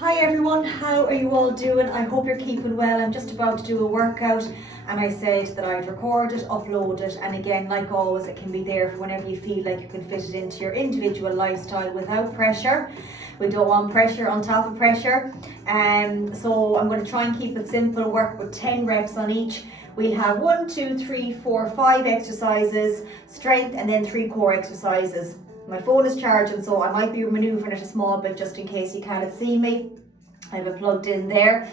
Hi everyone, how are you all doing? I hope you're keeping well. I'm just about to do a workout and I said that I'd record it, upload it, and again, like always, it can be there for whenever you feel like you can fit it into your individual lifestyle without pressure. We don't want pressure on top of pressure. So I'm going to try and keep it simple, work with 10 reps on each. We'll have 1, 2, 3, 4, 5 exercises, strength, and then 3 core exercises. My phone is charging, so I might be manoeuvring it a small bit just in case you can't see me. I have it plugged in there.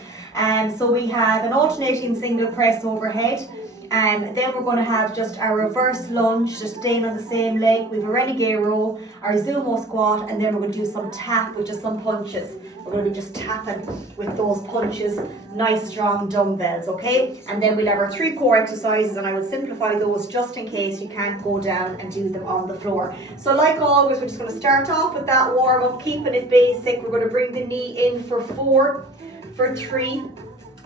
So we have an alternating single press overhead. Then we're going to have just our reverse lunge, just staying on the same leg. We have a renegade row, our Zumo squat, and then we're going to do some tap, which is some punches. We're going to be just tapping with those punches, nice strong dumbbells, okay? And then we'll have our 3 core exercises, and I will simplify those just in case you can't go down and do them on the floor. So like always, we're just going to start off with that warm up, keeping it basic. We're going to bring the knee in for 4, for 3,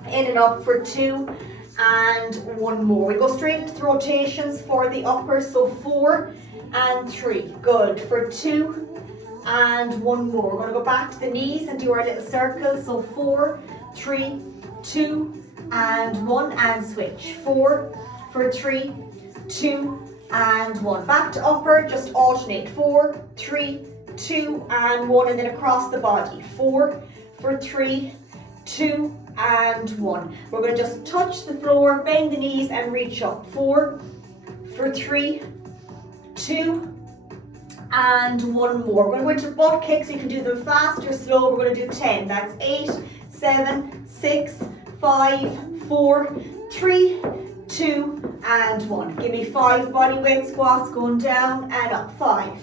in and up for 2, and 1 more. We go straight into the rotations for the upper, so 4 and 3, good, for 2 and 1 more. We're going to go back to the knees and do our little circles, so 4, 3, 2 and 1, and switch, 4 for 3, 2 and 1. Back to upper, just alternate, 4, 3, 2 and 1, and then across the body, 4 for 3, 2 and 1. We're going to just touch the floor, bend the knees and reach up, 4 for 3, 2 and 1 more. We're going to go into butt kicks. You can do them fast or slow. We're going to do 10. That's 8, 7, 6, 5, 4, 3, 2 and 1. Give me 5 body weight squats going down and up. 5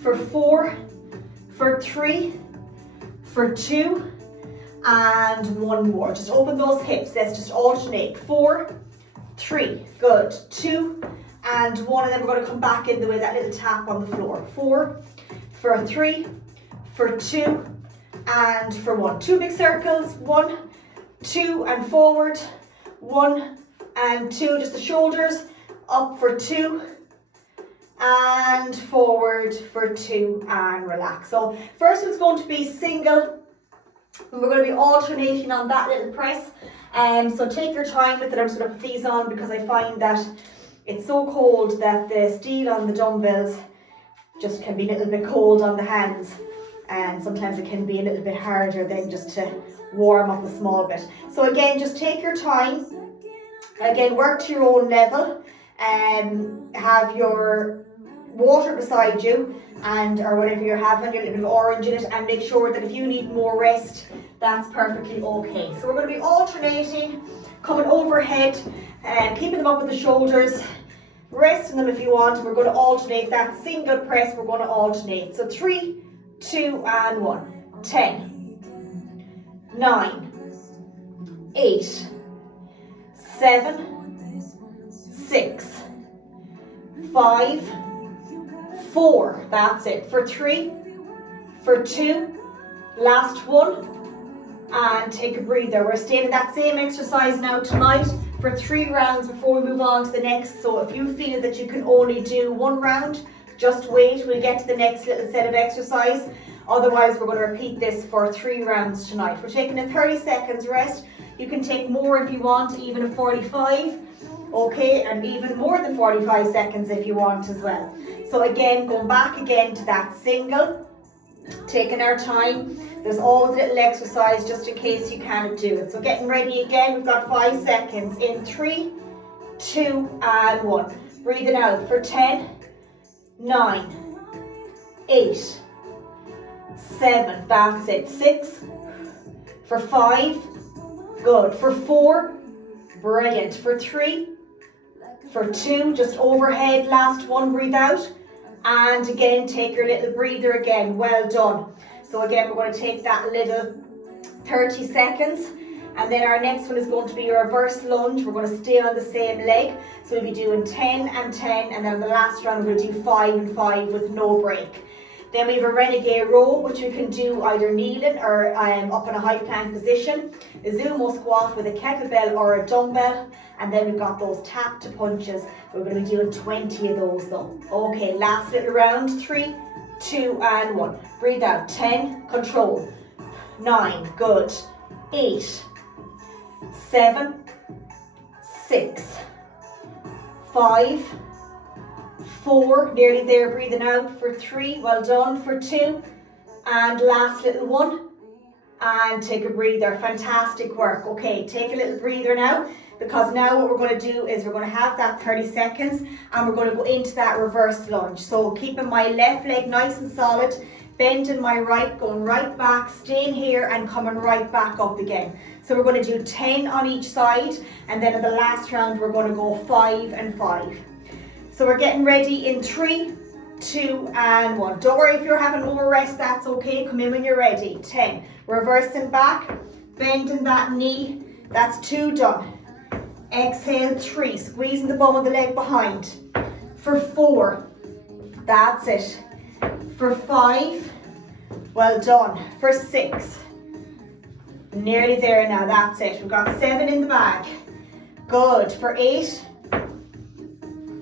for 4, for 3, for 2 and 1 more. Just open those hips. Let's just alternate. 4, 3, good, 2 and 1, and then we're going to come back in with that little tap on the floor. 4 for 3, for 2 and for 1. 2 big circles, 1, 2 and forward, 1 and 2, just the shoulders up for 2 and forward for 2 and relax. So first it's going to be single, and we're going to be alternating on that little press. So take your time with it. I'm just going to put these on because I find that it's so cold that the steel on the dumbbells just can be a little bit cold on the hands, and sometimes it can be a little bit harder than just to warm up a small bit. So again, just take your time. Again, work to your own level. Have your water beside you, or whatever you're having, your little orange in it, and make sure that if you need more rest, that's perfectly okay. So we're going to be alternating, coming overhead, keeping them up with the shoulders, resting them if you want. We're going to alternate that single press. We're going to alternate. So 3, 2 and 1. 10, 9, 8, 7, 6, 5, 4. That's it. For 3, for 2, last 1, and take a breather. We're staying in that same exercise now tonight for 3 rounds before we move on to the next. So if you feel that you can only do 1 round, just wait. We'll get to the next little set of exercise. Otherwise, we're going to repeat this for 3 rounds tonight. We're taking a 30 seconds rest. You can take more if you want, even a 45. Okay, and even more than 45 seconds if you want as well. So again, going back again to that single, taking our time. There's always a little exercise just in case you can't do it. So getting ready again, we've got 5 seconds. In 3, 2 and 1. Breathing out for 10, 9, 8, 7, that's it. 6, for 5, good. For 4, brilliant. For 3, for 2, just overhead, last 1, breathe out. And again, take your little breather again, well done. So again, we're going to take that little 30 seconds. And then our next one is going to be a reverse lunge. We're going to stay on the same leg. So we'll be doing 10 and 10. And then the last round, we're going to do 5 and 5 with no break. Then we have a renegade row, which you can do either kneeling or up in a high plank position. A Zumo squat with a kettlebell or a dumbbell. And then we've got those tap to punches. We're going to be doing 20 of those though. Okay, last little round. 3, 2 and 1. Breathe out. 10, control. 9, good. 8, 7, 6, 5, 4, nearly there, breathing out for 3, well done, for 2, and last little one, and take a breather. Fantastic work. Okay, take a little breather now, because now what we're going to do is we're going to have that 30 seconds and we're going to go into that reverse lunge. So keeping my left leg nice and solid, bending my right, going right back, staying here and coming right back up again. So we're going to do 10 on each side, and then in the last round we're going to go 5 and 5. So we're getting ready in 3, 2 and 1. Don't worry if you're having more rest, that's okay. Come in when you're ready. 10. Reversing back, bending that knee. That's 2 done. Exhale, 3. Squeezing the bum of the leg behind. For 4. That's it. For 5. Well done. For 6. Nearly there now. That's it. We've got 7 in the bag. Good. For 8.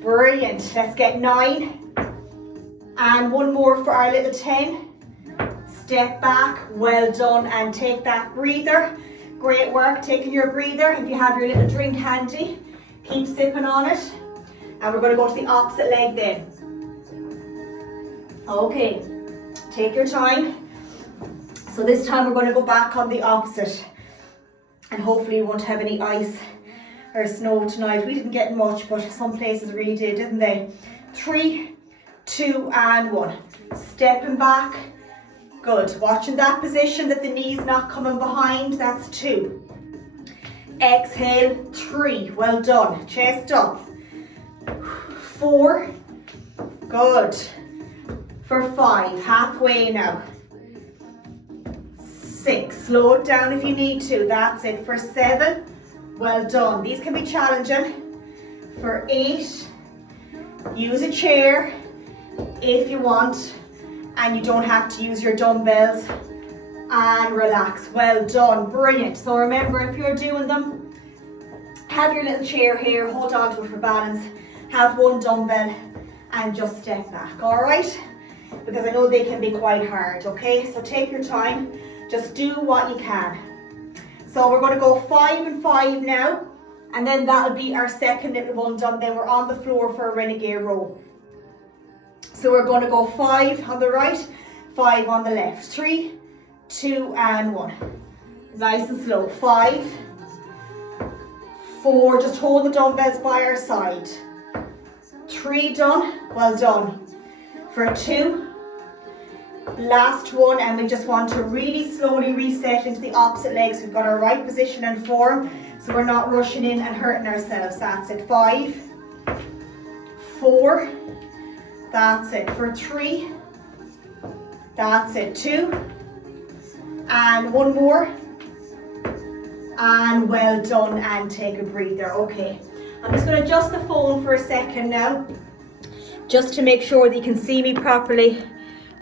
Brilliant. Let's get 9. And one more for our little 10. Step back, well done, and take that breather. Great work taking your breather. If you have your little drink handy, keep sipping on it. And we're going to go to the opposite leg then. Okay, take your time. So this time we're going to go back on the opposite. And hopefully we won't have any ice or snow tonight. We didn't get much, but some places really did, didn't they? 3, 2 and 1. Stepping back. Good. Watching that position that the knee's not coming behind. That's 2. Exhale, 3. Well done. Chest up. 4. Good. For 5. Halfway now. 6. Slow it down if you need to. That's it. For 7. Well done. These can be challenging. For 8. Use a chair if you want, and you don't have to use your dumbbells, and relax. Well done. Brilliant. So remember, if you're doing them, have your little chair here, hold on to it for balance, have one dumbbell and just step back, all right? Because I know they can be quite hard, okay? So take your time, just do what you can. So we're going to go 5 and 5 now, and then that'll be our second little one done. Then we're on the floor for a renegade row. So we're going to go 5 on the right, 5 on the left. 3, 2 and 1. Nice and slow. 5, 4, just hold the dumbbells by our side. 3 done, well done. For 2, last one, and we just want to really slowly reset into the opposite leg. So we've got our right position and form, so we're not rushing in and hurting ourselves. That's it. 5, 4, that's it. For 3, that's it. 2, and one more, and well done, and take a breather. Okay, I'm just going to adjust the phone for a second now, just to make sure that you can see me properly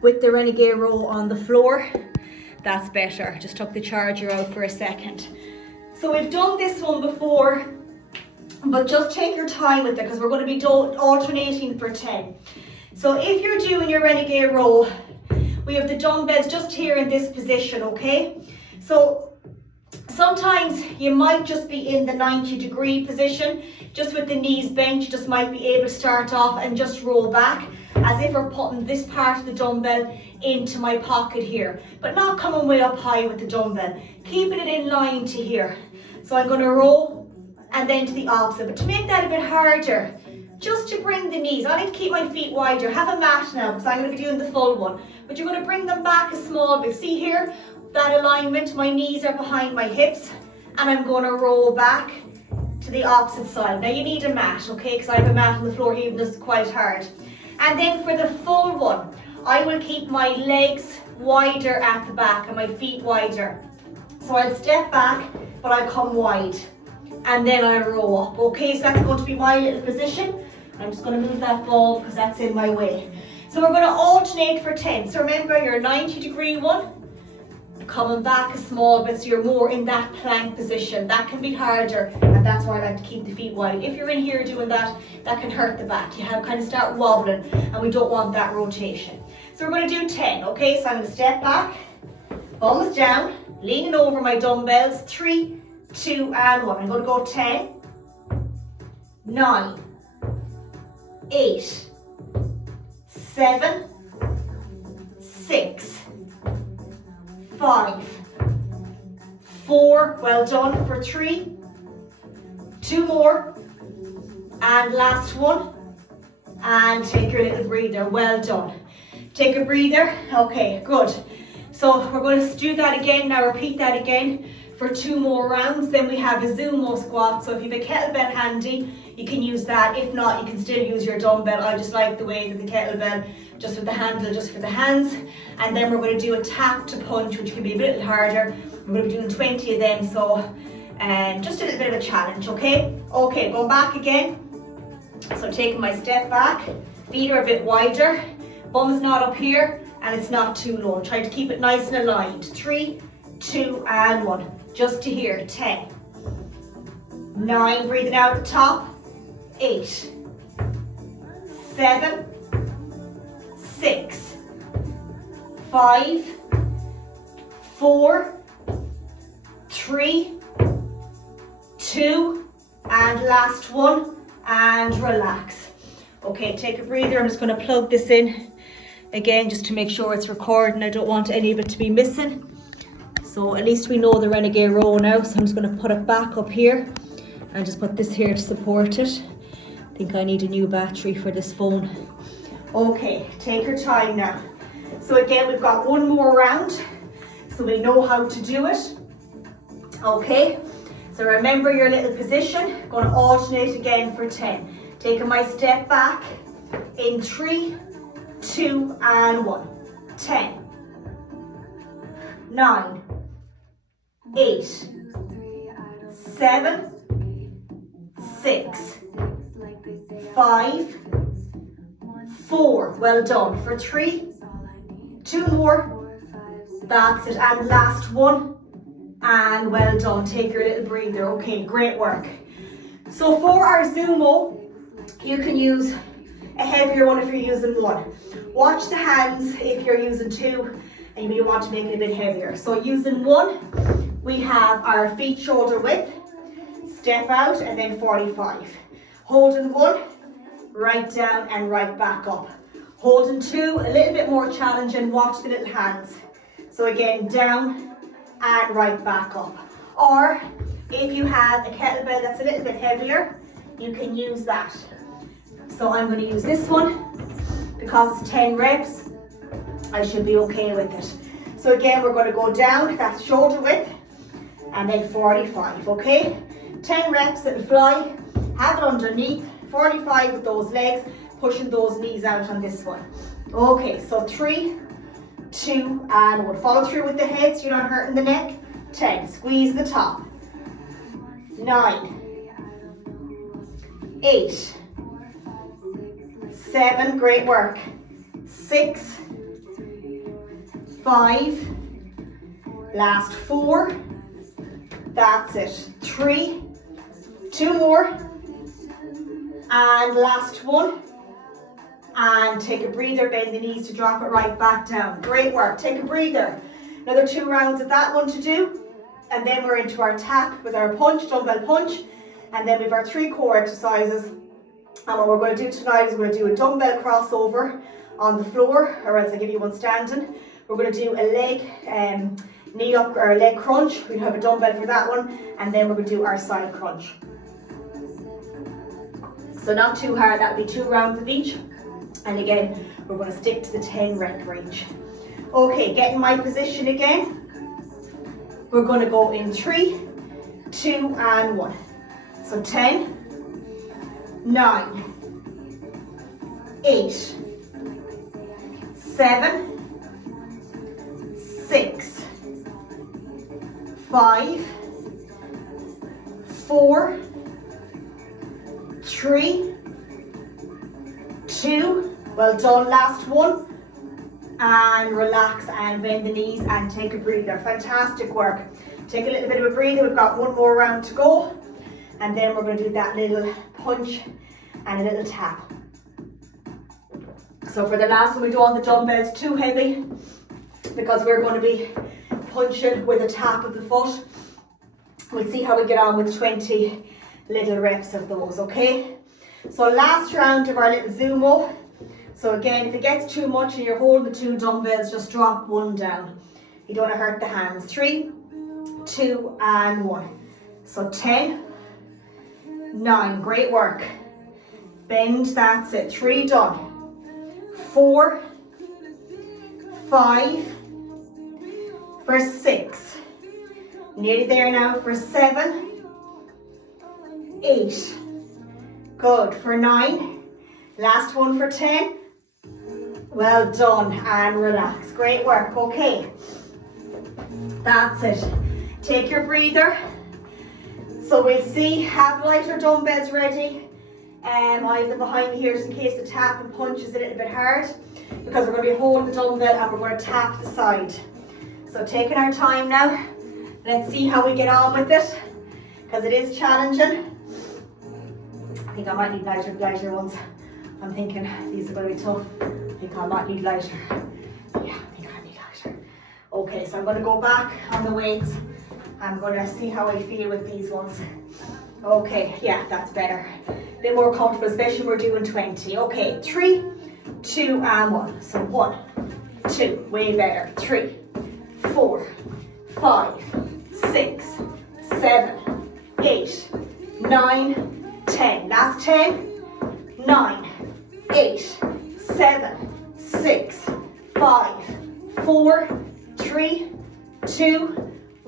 with the renegade row on the floor. That's better. Just took the charger out for a second. So we've done this one before, but just take your time with it, because we're going to be alternating for 10. So if you're doing your renegade row, we have the dumbbells just here in this position, okay? So sometimes you might just be in the 90-degree position, just with the knees bent. You just might be able to start off and just roll back, as if we're putting this part of the dumbbell into my pocket here, but not coming way up high with the dumbbell, keeping it in line to here. So I'm going to roll and then to the opposite, but to make that a bit harder, just to bring the knees, I need to keep my feet wider. Have a mat now, because I'm going to be doing the full one, but you're going to bring them back a small bit. See here, that alignment, my knees are behind my hips, and I'm going to roll back to the opposite side. Now you need a mat, okay, because I have a mat on the floor here, this is quite hard. And then for the full one, I will keep my legs wider at the back and my feet wider. So I'll step back, but I'll come wide, and then I'll roll up. Okay, so that's going to be my little position. I'm just going to move that ball because that's in my way. So we're going to alternate for 10. So remember your 90-degree one, coming back a small bit, so you're more in that plank position. That can be harder, and that's why I like to keep the feet wide. If you're in here doing that, that can hurt the back. You have kind of start wobbling, and we don't want that rotation. So we're going to do 10, okay? So I'm going to step back, thumbs down, Leaning over my dumbbells. 3, 2, and 1. I'm going to go 10, 9, 8, 7, 6, 5, 4. Well done for 3. 2 more. And last one. And take your little breather. Well done. Take a breather. Okay, good. So we're going to do that again. Now repeat that again for 2 more rounds. Then we have a Zumo squat. So if you have a kettlebell handy, you can use that. If not, you can still use your dumbbell. I just like the way that the kettlebell, just with the handle, just for the hands. And then we're going to do a tap to punch, which can be a bit harder. We're going to be doing 20 of them. So just a little bit of a challenge, okay? Okay, going back again. So taking my step back, feet are a bit wider, bum's not up here, and it's not too low. Try to keep it nice and aligned. 3, 2, and 1. Just to here. 10, 9, breathing out at the top. 8, 7, 6, 5, 4, 3, 2, and last one. And relax. Okay, take a breather. I'm just going to plug this in again just to make sure it's recording. I don't want any of it to be missing. So at least we know the Renegade Row now. So I'm just going to put it back up here and just put this here to support it. I think I need a new battery for this phone. Okay, take your time now. So again, we've got 1 more round, so we know how to do it. Okay. So remember your little position. Going to alternate again for 10. Taking my step back in 3, 2, and 1. 10, 9, 8, 7, 6, 5, 4. Well done. For 3, 2 more. That's it. And last one. And well done. Take your little breather. Okay, great work. So for our Zumo, you can use a heavier one if you're using 1. Watch the hands if you're using 2 and you want to make it a bit heavier. So using 1, we have our feet shoulder width, step out, and then 45. Holding 1, right down and right back up. Holding 2, a little bit more challenging. Watch the little hands. So again, down and right back up. Or if you have a kettlebell that's a little bit heavier, you can use that. So I'm going to use this one because it's 10 reps. I should be okay with it. So again, we're going to go down, that's shoulder width, and then 45, okay? 10 reps, it'll fly, have it underneath, 45 with those legs, pushing those knees out on this one. Okay, so 3, 2, and 1. Follow through with the head so you're not hurting the neck. 10, squeeze the top. 9, 8, 7, great work. 6, 5, last 4, that's it. 3, 2 more, and last one. And take a breather, bend the knees to drop it right back down. Great work, take a breather. Another 2 rounds of that one to do. And then we're into our tap with our punch, dumbbell punch. And then we have our 3 core exercises. And what we're going to do tonight is we're going to do a dumbbell crossover on the floor, or else I give you one standing. We're going to do a leg knee up or leg crunch. We have a dumbbell for that one. And then we're going to do our side crunch. So not too hard, that'll be 2 rounds of each. And again, we're going to stick to the 10 rep range. Okay, get in my position again. We're going to go in 3, 2, and 1. So 10, 9, 8, 7, 6, 5, 4, 3, 2, well done, last one, and relax and bend the knees and take a breather. Fantastic work. Take a little bit of a breather. We've got 1 more round to go, and then we're going to do that little punch and a little tap. So for the last one, we don't want the dumbbells too heavy because we're going to be punching with a tap of the foot. We'll see how we get on with 20 little reps of those, okay? So last round of our little Zumo. So again, if it gets too much and you're holding the 2 dumbbells, just drop 1 down. You don't want to hurt the hands. 3, 2, and 1. So 10, 9, great work. Bend, that's it. 3 done. 4, 5, for 6. Nearly there now for 7, 8. Good, for 9. Last one for 10. Well done, and relax. Great work, okay. That's it. Take your breather. So we'll see, have lighter dumbbells ready. I have them behind me here just in case the tap and punch is a little bit hard, because we're going to be holding the dumbbell and we're going to tap the side. So taking our time now. Let's see how we get on with it, because it is challenging. I think I might need lighter ones. I'm thinking these are going to be tough. I think I might need lighter. Yeah, I think I need lighter. Okay, so I'm going to go back on the weights. I'm going to see how I feel with these ones. Okay, yeah, that's better. A bit more comfortable, especially when we're doing 20. Okay, 3, 2, and 1. So 1, 2, way better. 3, 4, 5, 6, 7, 8, 9, 10. Last 10. 9, 8, 7, 6, 5, 4, 3, 2,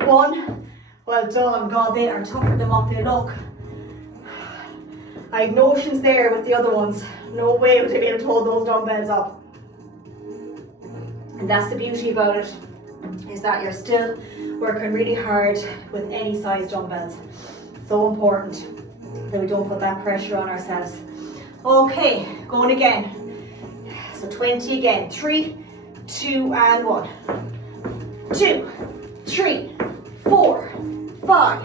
1. Well done. God, they are tougher than what they look. I had notions there with the other ones. No way would I be able to hold those dumbbells up. And that's the beauty about it, is that you're still working really hard with any size dumbbells. So important that we don't put that pressure on ourselves. Okay, going again. So 20 again. 3, 2, and 1. 2, 3, 4, 5,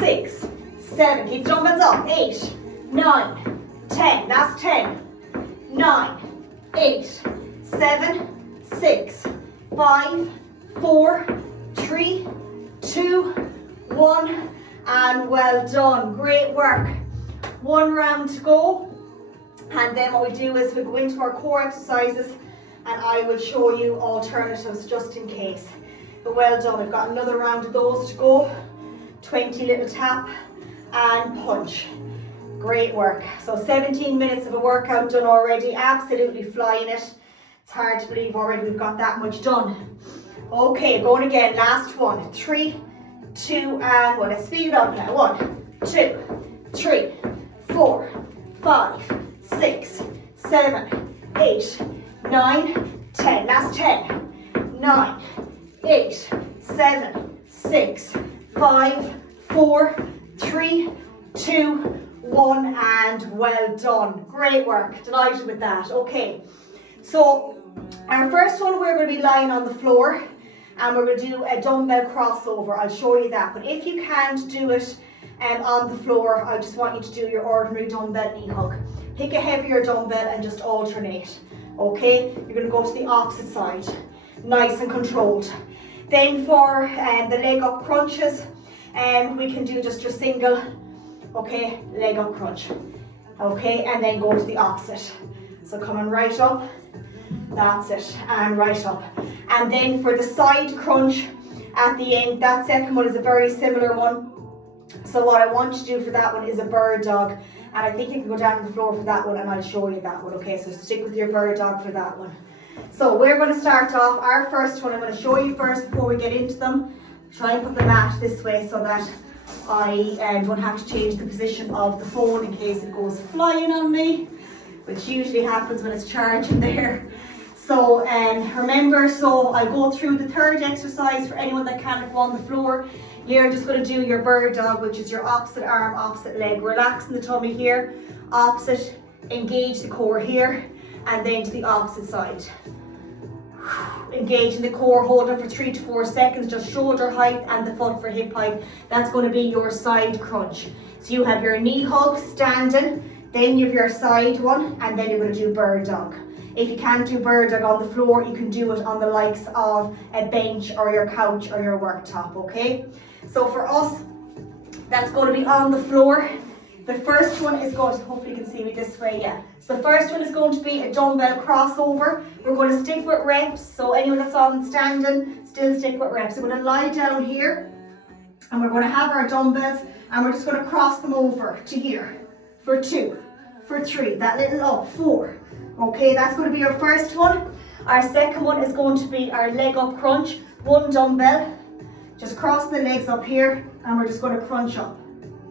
6, 7. Keep the dumbbells up. 8, 9, 10. Last 10. 9, 8, 7, 6, 5, 4, 3, 2, 1. And well done. Great work. 1 round to go. And then what we do is we go into our core exercises, and I will show you alternatives just in case. But well done. We've got another round of those to go. 20 little tap and punch. Great work. So 17 minutes of a workout done already. Absolutely flying it. It's hard to believe already we've got that much done. Okay, going again. Last one. 3, 2, and 1. Let's speed it up now. 1, 2, 3, 4, 5, 6, 7, 8, 9, 10. Last 10. 9, 8, 7, 6, 5, 4, 3, 2, 1, and well done. Great work. Delighted with that. Okay, so our first one, we're going to be lying on the floor, and we're going to do a dumbbell crossover. I'll show you that. But if you can't do it on the floor, I just want you to do your ordinary dumbbell knee hug. Pick a heavier dumbbell and just alternate. Okay, you're going to go to the opposite side, nice and controlled. Then for the leg up crunches, we can do just your single, okay, leg up crunch. Okay, and then go to the opposite. So coming right up, that's it, and right up. And then for the side crunch at the end, that second one is a very similar one. So what I want you to do for that one is a bird dog. And I think you can go down on the floor for that one, and I'll show you that one. Okay, so stick with your bird dog for that one. So we're going to start off our first one. I'm going to show you first before we get into them. Try and put the mat this way so that I don't have to change the position of the phone in case it goes flying on me, which usually happens when it's charging there. So remember, so I go through the third exercise for anyone that can't go on the floor. You're just going to do your bird dog, which is your opposite arm, opposite leg. Relaxing the tummy here, opposite, engage the core here, and then to the opposite side. Engaging the core, hold it for 3 to 4 seconds, just shoulder height and the foot for hip height. That's going to be your side crunch. So you have your knee hug standing, then you have your side one, and then you're going to do bird dog. If you can't do bird dog on the floor, you can do it on the likes of a bench or your couch or your worktop, okay? So for us, that's going to be on the floor. The first one is going to, hopefully you can see me this way, yeah. So the first one is going to be a dumbbell crossover. We're going to stick with reps, so anyone that's on standing, still stick with reps. So we're going to lie down here, and we're going to have our dumbbells, and we're just going to cross them over to here. For 2, for 3, that little up, 4. Okay, that's going to be our first one. Our second one is going to be our leg up crunch. 1 dumbbell, just cross the legs up here, and we're just going to crunch up,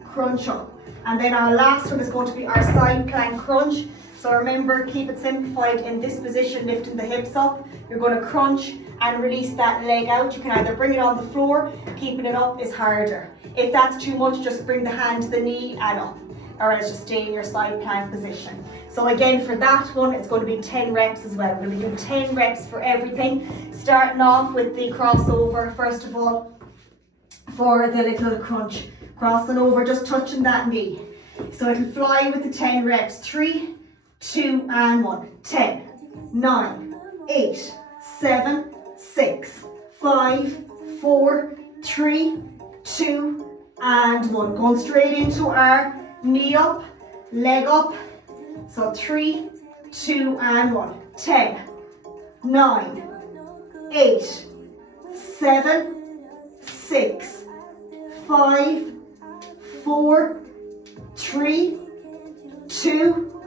crunch up. And then our last one is going to be our side plank crunch. So remember, keep it simplified in this position, lifting the hips up. You're going to crunch and release that leg out. You can either bring it on the floor, keeping it up is harder. If that's too much, just bring the hand to the knee and up, or else just stay in your side plank position. So again, for that one, it's going to be 10 reps as well. We're going to be doing 10 reps for everything. Starting off with the crossover, first of all, for the little crunch. Crossing over, just touching that knee. So it'll fly with the 10 reps. 3, 2, and 1. 10, 9, 8, 7, 6, 5, 4, 3, 2, and 1. Going straight into our knee up, leg up. So 3, 2, and 1. 10, 9, 8, 7, 6, 5, 4, 3, 2,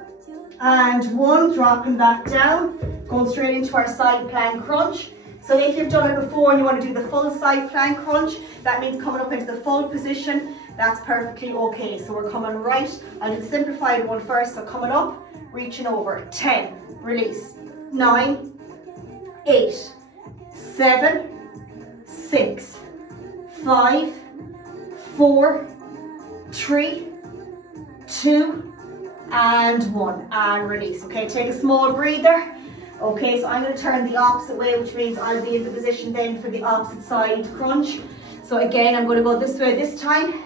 and 1. Dropping that down, going straight into our side plank crunch. So if you've done it before and you want to do the full side plank crunch, that means coming up into the full position. That's perfectly okay. So we're coming right. I'll do the simplified one first. So coming up, reaching over. 10, release. 9, 8, 7, 6, 5, 4, 3, 2, and 1, and release. Okay, take a small breather. Okay, so I'm going to turn the opposite way, which means I'll be in the position then for the opposite side crunch. So again, I'm going to go this way this time.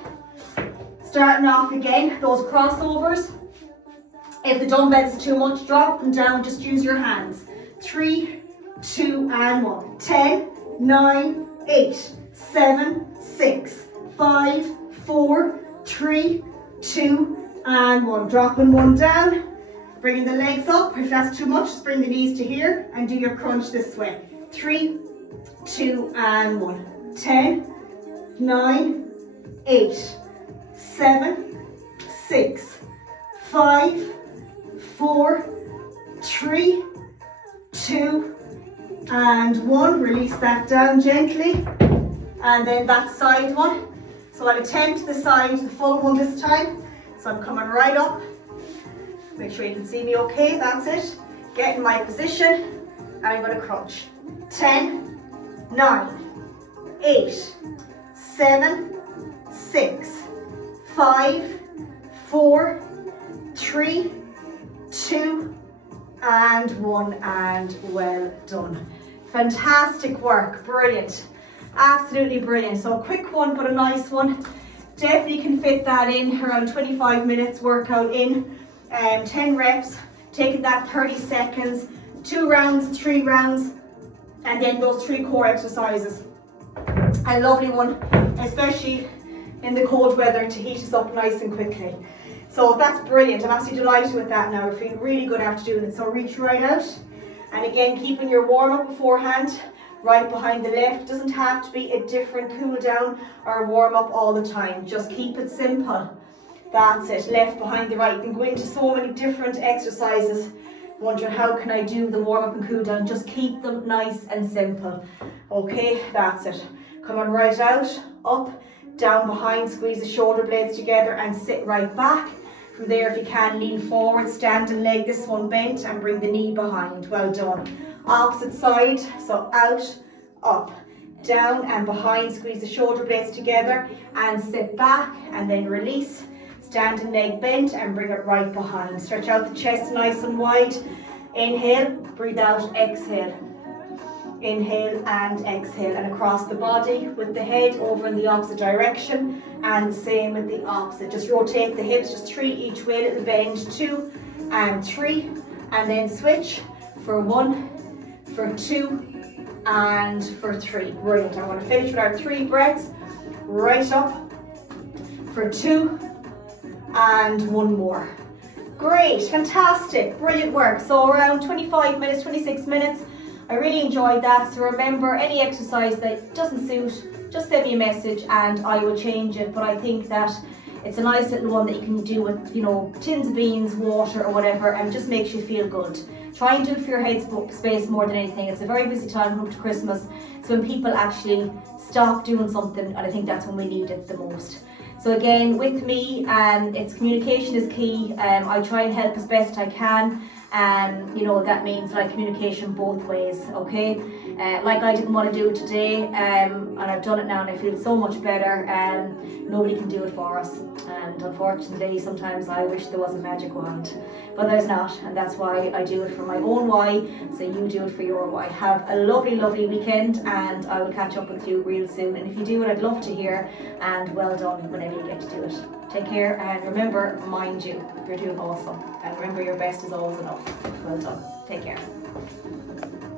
Starting off again, those crossovers. If the dumbbells is too much, drop them down, just use your hands. 3, 2, and 1. 10, 9, 8, 7, 6, 5, 4, 3, 2, and 1. Dropping 1 down, bringing the legs up. If that's too much, just bring the knees to here and do your crunch this way. 3, 2, and 1. 10, 9, 8, 7, 6, 5, 4, 3, 2, and 1. Release that down gently. And then that side one. So I'll attempt the side, the full one this time. So I'm coming right up. Make sure you can see me okay, that's it. Get in my position, and I'm going to crunch. 10, 9, 8, 7, 6, 5, 4, 3, 2, and 1, and well done. Fantastic work, brilliant. Absolutely brilliant. So a quick one, but a nice one. Definitely can fit that in, around 25 minutes workout in. 10 reps, taking that 30 seconds, 2 rounds, 3 rounds, and then those 3 core exercises. A lovely one, especially in the cold weather, to heat us up nice and quickly. So that's brilliant. I'm absolutely delighted with that now. We're feeling really good after doing it. So reach right out. And again, keeping your warm up beforehand, right behind the left. It doesn't have to be a different cool down or warm up all the time. Just keep it simple. That's it. Left behind the right. You can go into so many different exercises. Wondering how can I do the warm up and cool down. Just keep them nice and simple. Okay, that's it. Come on right out, up, down behind, squeeze the shoulder blades together and sit right back. From there, if you can, lean forward, standing leg, this one bent, and bring the knee behind. Well done. Opposite side, so out, up, down and behind, squeeze the shoulder blades together and sit back, and then release. Standing leg bent and bring it right behind. Stretch out the chest nice and wide. Inhale, breathe out, exhale. Inhale and exhale, and across the body with the head over in the opposite direction, and the same with the opposite. Just rotate the hips, just 3 each way, little bend, 2 and 3, and then switch. for 1, for 2, and for 3. Brilliant. I'm going to finish with our 3 breaths. Right up for 2 and 1 more. Great, fantastic, brilliant work. So around 25 minutes, 26 minutes. I really enjoyed that. So remember, any exercise that doesn't suit, just send me a message and I will change it. But I think that it's a nice little one that you can do with, you know, tins of beans, water or whatever, and it just makes you feel good. Try and do it for your head space more than anything. It's a very busy time up to Christmas. So when people actually stop doing something, and I think that's when we need it the most. So again, with me, it's communication is key. I try and help as best I can. You know, that means like communication both ways, okay? Like I didn't want to do it today, and I've done it now and I feel so much better. Nobody can do it for us. And unfortunately, sometimes I wish there was a magic wand, but there's not. And that's why I do it for my own why, so you do it for your why. Have a lovely, lovely weekend, and I will catch up with you real soon. And if you do it, I'd love to hear, and well done whenever you get to do it. Take care, and remember, mind you, you're doing awesome. And remember, your best is always enough. Well done. Take care.